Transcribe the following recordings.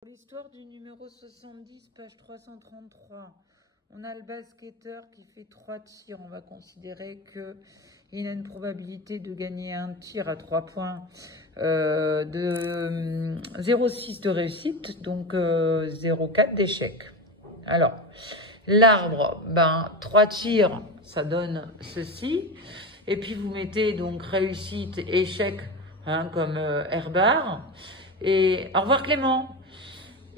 Pour l'histoire du numéro 70, page 333, on a le basketteur qui fait 3 tirs. On va considérer qu'il a une probabilité de gagner un tir à 3 points de 0,6 de réussite, donc 0,4 d'échec. Alors, l'arbre, 3 tirs, ça donne ceci. Et puis vous mettez donc réussite, échec, comme R bar. Et au revoir Clément.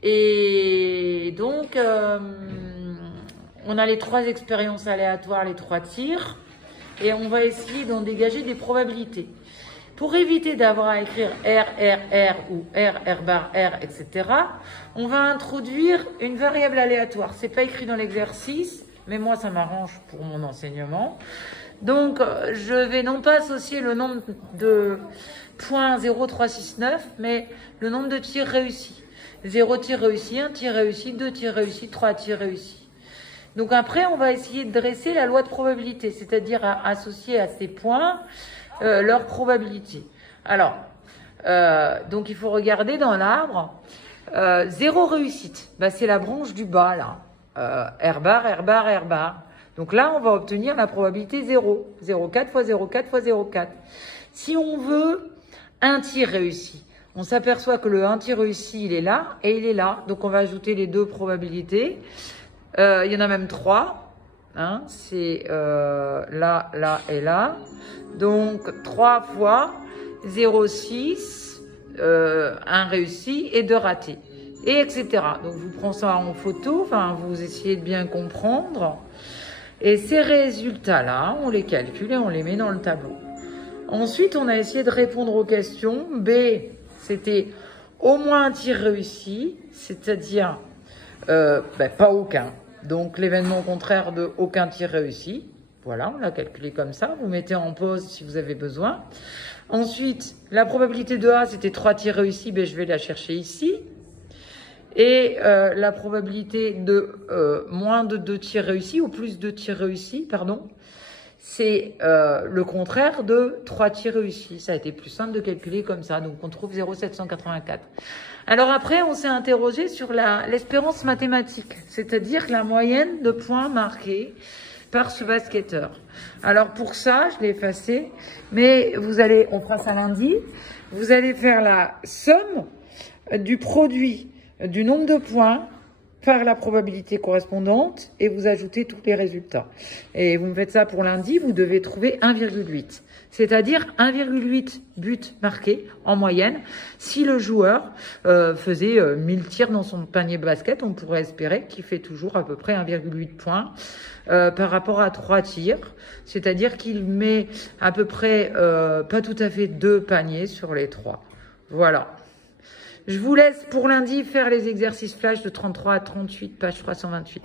Et donc, on a les 3 expériences aléatoires, les 3 tirs, et on va essayer d'en dégager des probabilités. Pour éviter d'avoir à écrire R, R, R ou R, R bar, R, etc., on va introduire une variable aléatoire. C'est pas écrit dans l'exercice, mais moi ça m'arrange pour mon enseignement. Donc, je vais non pas associer le nombre de points 0, 3, 6, 9, mais le nombre de tirs réussis. 0 tir réussi, 1 tir réussi, 2 tirs réussis, 3 tirs réussis. Donc après, on va essayer de dresser la loi de probabilité, c'est-à-dire à associer à ces points leur probabilité. Alors, donc il faut regarder dans l'arbre, 0 réussite, c'est la branche du bas là, R bar, R bar, R bar. Donc là, on va obtenir la probabilité 0, 0,4 fois 0,4 fois 0,4. Si on veut un tir réussi, on s'aperçoit que le 1 tir réussi, il est là et il est là. Donc, on va ajouter les 2 probabilités. Il y en a même 3. C'est là, là et là. Donc, 3 fois 0,6, 1 réussi et 2 ratés. Et etc. Donc, je vous prends ça en photo. Vous essayez de bien comprendre. Et ces résultats-là, on les calcule et on les met dans le tableau. Ensuite, on a essayé de répondre aux questions. B, c'était au moins un tir réussi, c'est-à-dire pas aucun. Donc, l'événement contraire de aucun tir réussi. Voilà, on l'a calculé comme ça. Vous mettez en pause si vous avez besoin. Ensuite, la probabilité de A, c'était 3 tirs réussis. Je vais la chercher ici. Et la probabilité de moins de 2 tirs réussis, ou plus de tirs réussis, pardon, c'est le contraire de 3 tirs réussis. Ça a été plus simple de calculer comme ça. Donc, on trouve 0,784. Alors après, on s'est interrogé sur l'espérance mathématique, c'est-à-dire la moyenne de points marqués par ce basketteur. Alors, pour ça, je l'ai effacé, mais on fera ça lundi. Vous allez faire la somme du produit du nombre de points par la probabilité correspondante et vous ajoutez tous les résultats. Et vous me faites ça pour lundi, vous devez trouver 1,8. C'est-à-dire 1,8 buts marqués en moyenne. Si le joueur faisait 1000 tirs dans son panier basket, on pourrait espérer qu'il fait toujours à peu près 1,8 points par rapport à 3 tirs. C'est-à-dire qu'il met à peu près pas tout à fait 2 paniers sur les 3. Voilà. Je vous laisse pour lundi faire les exercices flash de 33 à 38, page 328.